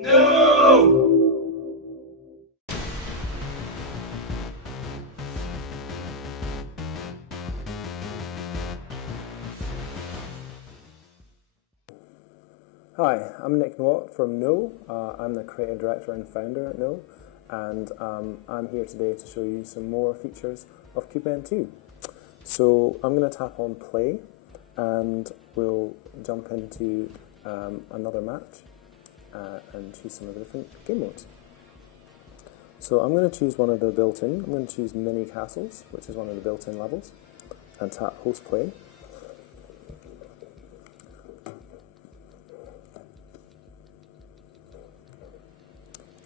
No! Hi, I'm Nick Watt from No. I'm the creative director and founder at No, and I'm here today to show you some more features of Cubemen 2. So I'm going to tap on play, and we'll jump into another match and choose some of the different game modes. So I'm going to choose one of the built-in. I'm going to choose Mini Castles, which is one of the built-in levels, and tap Host Play.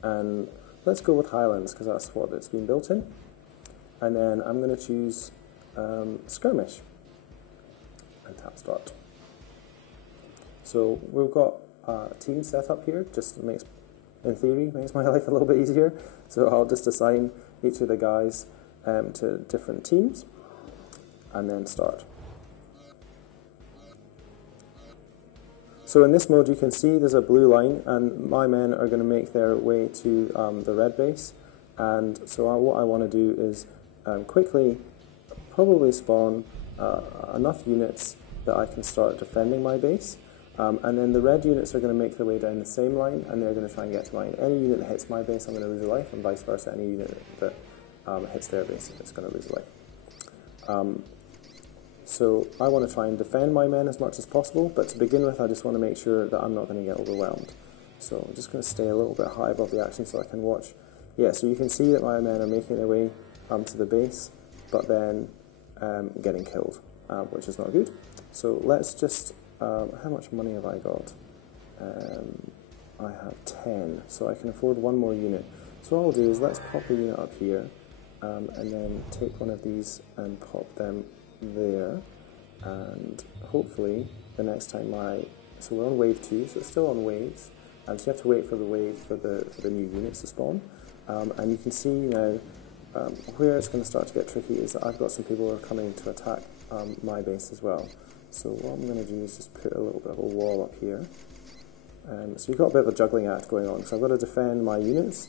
And let's go with Highlands, because that's what it's been built in. And then I'm going to choose Skirmish and tap Start. So we've got a team set up here, just makes, in theory, makes my life a little bit easier. So I'll just assign each of the guys to different teams and then start. So in this mode you can see there's a blue line, and my men are going to make their way to the red base, and so what I want to do is quickly probably spawn enough units that I can start defending my base, and then the red units are going to make their way down the same line, and they're going to try and get to mine. Any unit that hits my base I'm going to lose a life, and vice versa, any unit that hits their base is going to lose a life. So I want to try and defend my men as much as possible, but to begin with I just want to make sure that I'm not going to get overwhelmed. So I'm just going to stay a little bit high above the action so I can watch. Yeah, so you can see that my men are making their way to the base, but then getting killed, which is not good. So let's just, how much money have I got? I have 10, so I can afford one more unit. So what I'll do is let's pop a unit up here, and then take one of these and pop them there, and hopefully the next time so we're on wave 2, so it's still on waves, and so you have to wait for the wave for the new units to spawn, and you can see now where it's going to start to get tricky is that I've got some people who are coming to attack my base as well. So what I'm going to do is just put a little bit of a wall up here, so you've got a bit of a juggling act going on, so I've got to defend my units,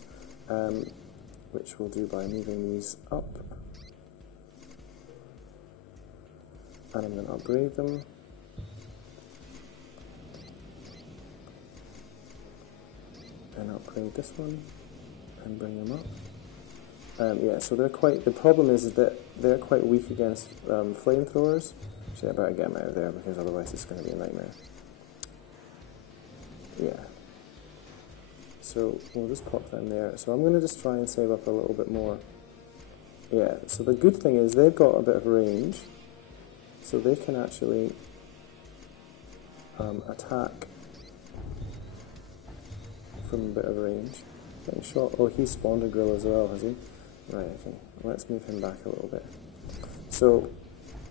which we'll do by moving these up. And I'm going to upgrade them. And upgrade this one. And bring them up. Yeah, so they're quite, the problem is that they're quite weak against flamethrowers. Actually, I better get them out of there because otherwise it's going to be a nightmare. Yeah. So we'll just pop them there. So I'm going to just try and save up a little bit more. Yeah, so the good thing is they've got a bit of range. So they can actually attack from a bit of range. Getting shot. Oh, he spawned a grill as well, has he? Right, okay. Let's move him back a little bit. So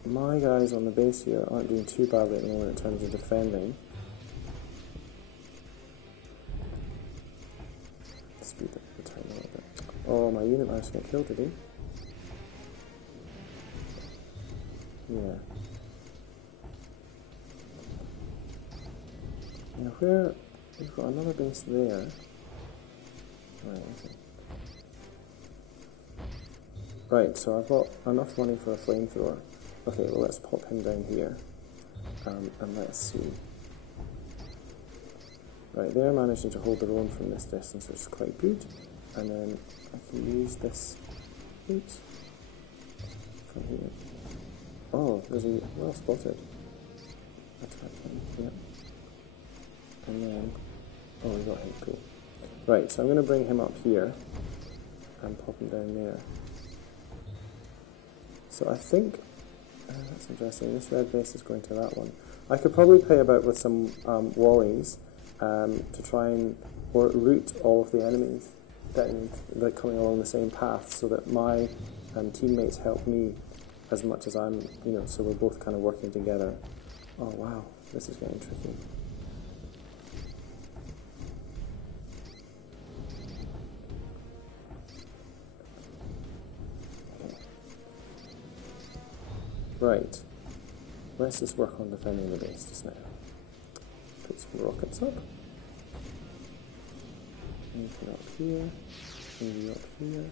my guys on the base here aren't doing too badly at the moment in terms of defending. Speed up the time a little bit. Oh, my unit managed to get killed, did he? Yeah. Now where, we've got another base there. Right, okay. Right, so I've got enough money for a flamethrower. Okay, well let's pop him down here. And let's see. Right, they're managing to hold their own from this distance, which is quite good. And then I can use this, oops, from here. Oh, there's a, well spotted. Attack him, yeah. And then, oh, we got him, cool. Right, so I'm going to bring him up here and pop him down there. So I think, that's interesting, this red base is going to that one. I could probably play about with some wallies to try and route all of the enemies that are coming along the same path so that my teammates help me as much as I'm, so we're both kind of working together. Oh wow, this is getting tricky. Okay. Right, let's just work on defending the base just now. Put some rockets up. Maybe up here, maybe up here.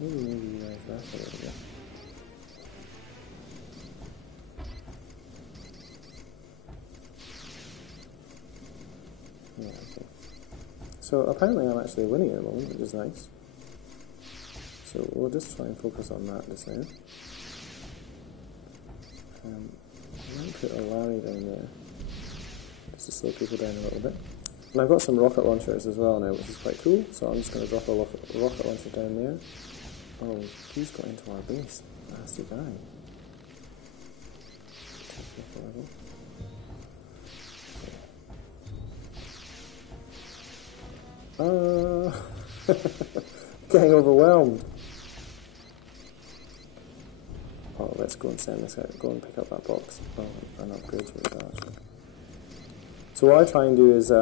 Maybe you guys back a little bit. Yeah, okay. So apparently I'm actually winning at the moment, which is nice. So we'll just try and focus on that just now. I might put a Larry down there, just to slow people down a little bit. And I've got some rocket launchers as well now, which is quite cool, so I'm just going to drop a rocket launcher down there. Oh, he's got into our base. Nasty guy. Take up a level. Getting overwhelmed. Oh, let's go and send this out. Go and pick up that box. Oh, an upgrade to it, actually. So what I try and do is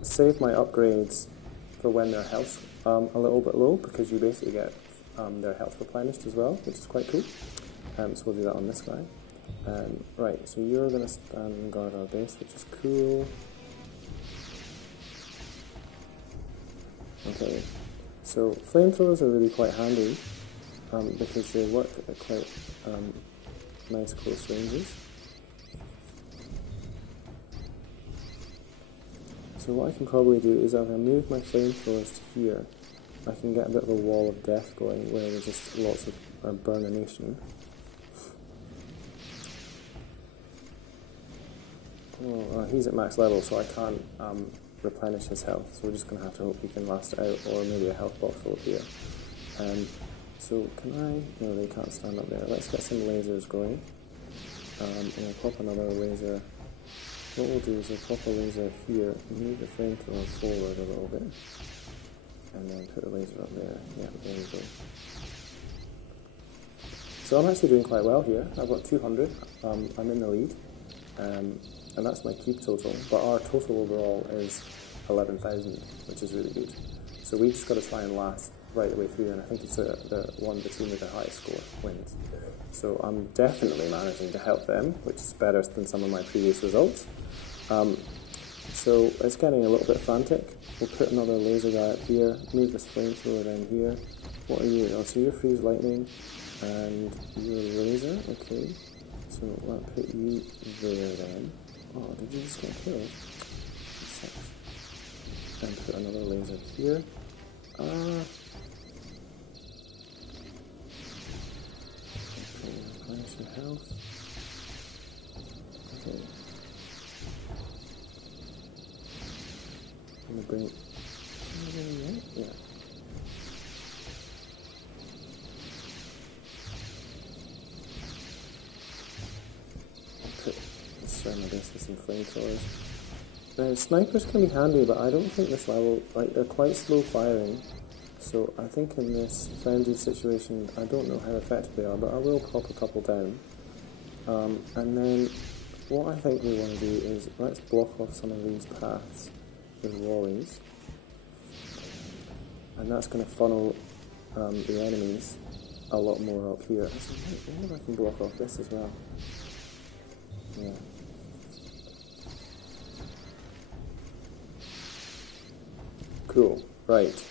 save my upgrades for when their health's a little bit low, because you basically get their health replenished as well, which is quite cool. So we'll do that on this guy. Right, so you're going to stand and guard our base, which is cool. Okay, so flamethrowers are really quite handy because they work at quite nice close ranges. So what I can probably do is if I move my flamethrowers to here, I can get a bit of a wall of death going where there's just lots of burnination. Oh, he's at max level, so I can't replenish his health, so we're just going to have to hope he can last it out, or maybe a health box will appear. So can I? No, they can't stand up there. Let's get some lasers going. And I'll pop another laser. What we'll do is we'll pop a laser here, move the flamethrower forward a little bit, and then put the laser up there. Yeah, there we go. So I'm actually doing quite well here. I've got 200. I'm in the lead. And that's my cube total, but our total overall is 11,000, which is really good. So we just got to try and last right the way through, and I think it's the one between with the highest score wins. So I'm definitely managing to help them, which is better than some of my previous results. So it's getting a little bit frantic. We'll put another laser guy up here, move this flamethrower down here. What are you? Oh, so you're freeze lightning, and you're laser, okay. So I'll put you there then. Oh, did you just get killed? That sucks. And put another laser here. Okay, replenish your health. Okay. I'm gonna bring. Yeah. Try my best with some flamethrowers. Now, snipers can be handy, but I don't think this level, like, they're quite slow firing, so I think in this frenzied situation, I don't know how effective they are, but I will pop a couple down. And then, what I think we want to do is, let's block off some of these paths with wallies, and that's going to funnel the enemies a lot more up here. So, I wonder if I can block off this as well. Yeah. Cool, right.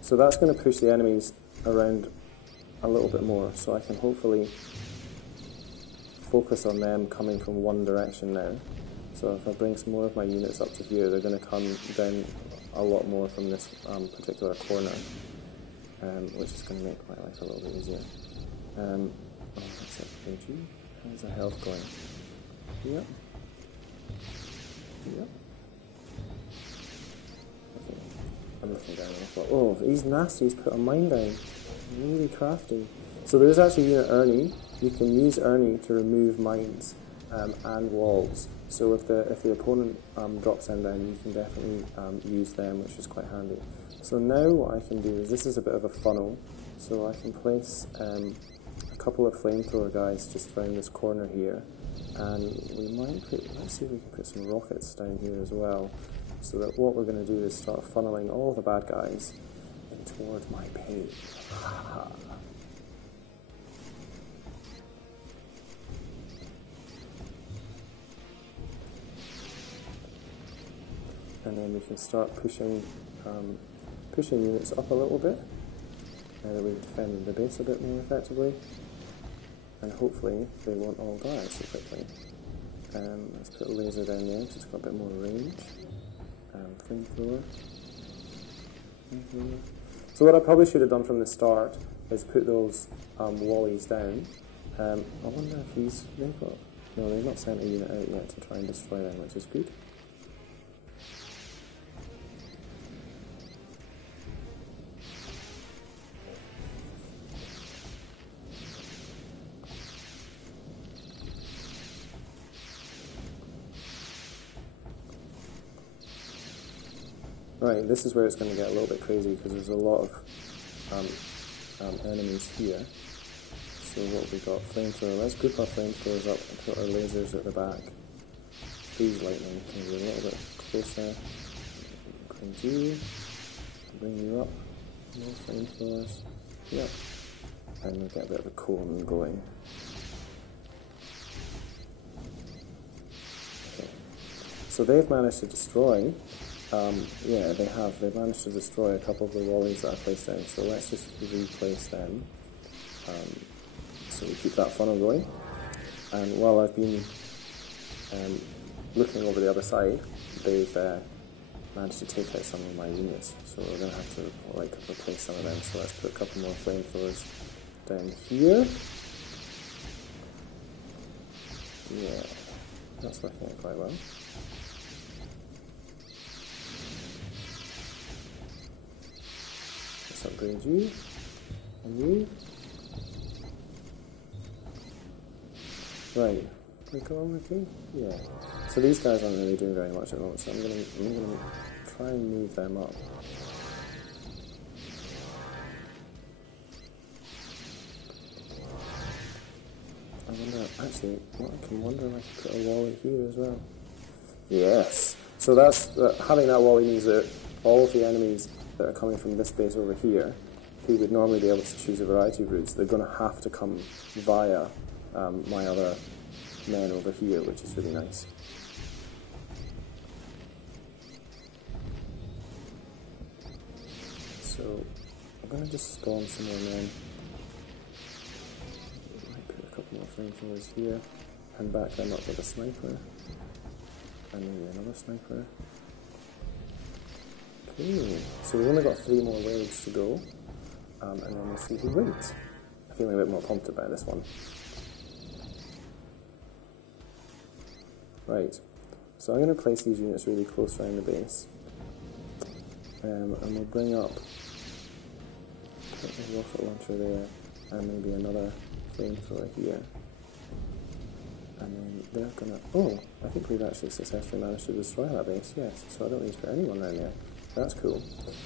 So that's going to push the enemies around a little bit more, so I can hopefully focus on them coming from one direction now. So if I bring some more of my units up to here, they're going to come down a lot more from this particular corner, which is going to make my life a little bit easier. Oh, that's upgrade you. How's the health going? Yep. Yep. Okay. I'm looking down and I thought, oh, he's nasty, he's put a mine down. Really crafty. So there's actually unit Ernie. You can use Ernie to remove mines and walls. So if the opponent drops them down, you can definitely use them, which is quite handy. So now what I can do is, this is a bit of a funnel, so I can place a couple of flamethrower guys just around this corner here, and we might put, let's see if we can put some rockets down here as well, so that what we're going to do is start funneling all the bad guys in towards my pain. and then we can start pushing units up a little bit, now that we've defended the base a bit more effectively, and hopefully they won't all die so quickly. Let's put a laser down there because it's got a bit more range. Flamethrower. So what I probably should have done from the start is put those wallies down. I wonder if they've got... No, they've not sent a unit out yet to try and destroy them, which is good. Right, this is where it's going to get a little bit crazy because there's a lot of enemies here. So what have we got? Flamethrower. Let's group our flamethrowers up and put our lasers at the back. Freeze lightning can be a little bit closer. Grind you. Bring you up. More flamethrowers. Yep. And we'll get a bit of a cone going. Okay. So they've managed to destroy. Yeah, they have. They've managed to destroy a couple of the wallies that I placed down. So let's just replace them. So we keep that funnel going. And while I've been looking over the other side, they've managed to take out some of my units. So we're going to have to replace some of them. So let's put a couple more flamethrowers down here. Yeah, that's working out quite well. Let's upgrade you and you. Right, we go on okay? Yeah. So these guys aren't really doing very much at the moment, so I'm gonna try and move them up. I wonder, actually, I can wonder if I can put a wally here as well. Yes! So that's, having that wally means that all of the enemies that are coming from this base over here, who would normally be able to choose a variety of routes, they're going to have to come via my other men over here, which is really nice. So I'm going to just spawn some more men. Might put a couple more flamethrowers here, and back them up with a sniper, and maybe another sniper. Okay, so we've only got 3 more waves to go, and then we'll see who wins. I'm feeling a bit more pumped about this one. Right, so I'm going to place these units really close around the base, and we'll bring up a rocket launcher there, and maybe another flamethrower here, and then they're going to... Oh, I think we've actually successfully managed to destroy that base, yes, so I don't need to put anyone around there. That's cool.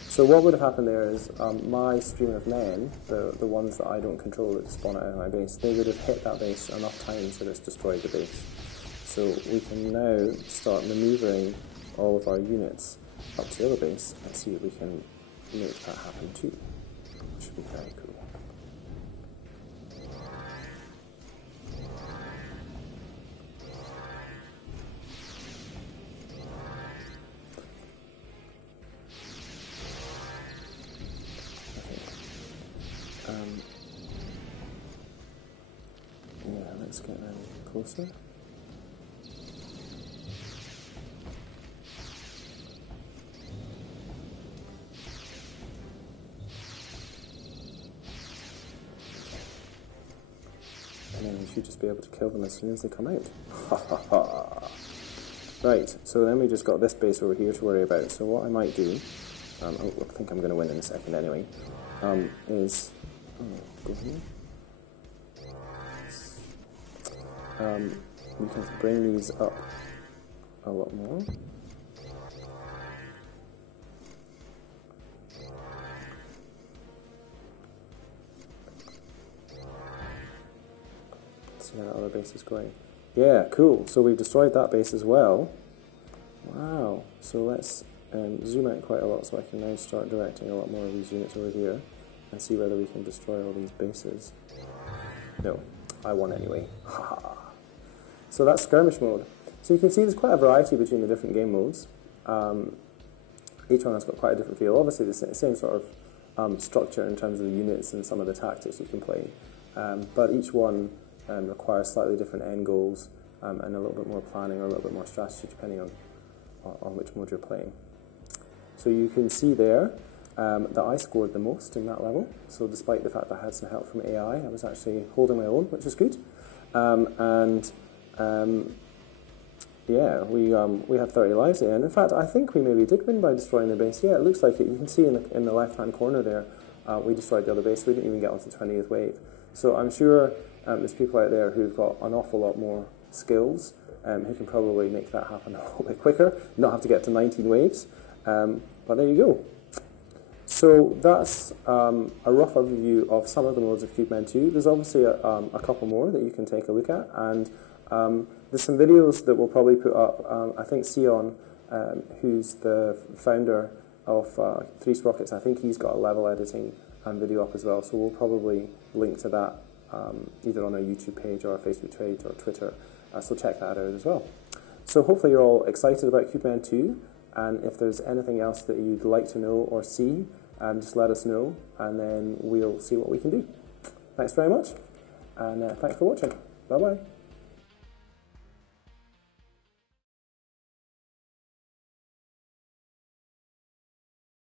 So what would have happened there is my stream of men, the ones that I don't control that spawn out of my base, they would have hit that base enough times that it's destroyed the base. So we can now start manoeuvring all of our units up to the other base and see if we can make that happen too, which would be very cool. Yeah, let's get them closer. And then we should just be able to kill them as soon as they come out. Ha ha ha! Right, so then we just got this base over here to worry about. So what I might do, I think I'm going to win in a second anyway, is... go here. We can bring these up a lot more. See how that other base is going. Yeah, cool. So we've destroyed that base as well. Wow. So let's zoom out quite a lot so I can now start directing a lot more of these units over here and see whether we can destroy all these bases. No, I won anyway. Haha. So that's skirmish mode. So you can see there's quite a variety between the different game modes. Each one has got quite a different feel. Obviously the same sort of structure in terms of the units and some of the tactics you can play, but each one requires slightly different end goals and a little bit more planning or a little bit more strategy depending on which mode you're playing. So you can see there that I scored the most in that level. So despite the fact that I had some help from AI, I was actually holding my own, which is good. Yeah, we have 30 lives there, and in fact I think we maybe did win by destroying the base. Yeah, it looks like it. You can see in the left hand corner there, we destroyed the other base. We didn't even get onto the 20th wave. So I'm sure there's people out there who've got an awful lot more skills who can probably make that happen a little bit quicker, not have to get to 19 waves. But there you go. So that's a rough overview of some of the modes of Cubemen 2. There's obviously a couple more that you can take a look at, and there's some videos that we'll probably put up. I think Sion, who's the founder of 3 Sprockets, I think he's got a level editing video up as well, so we'll probably link to that either on our YouTube page or our Facebook page or Twitter, so check that out as well. So hopefully you're all excited about Cubemen 2, and if there's anything else that you'd like to know or see, just let us know, and then we'll see what we can do. Thanks very much, and thanks for watching. Bye-bye.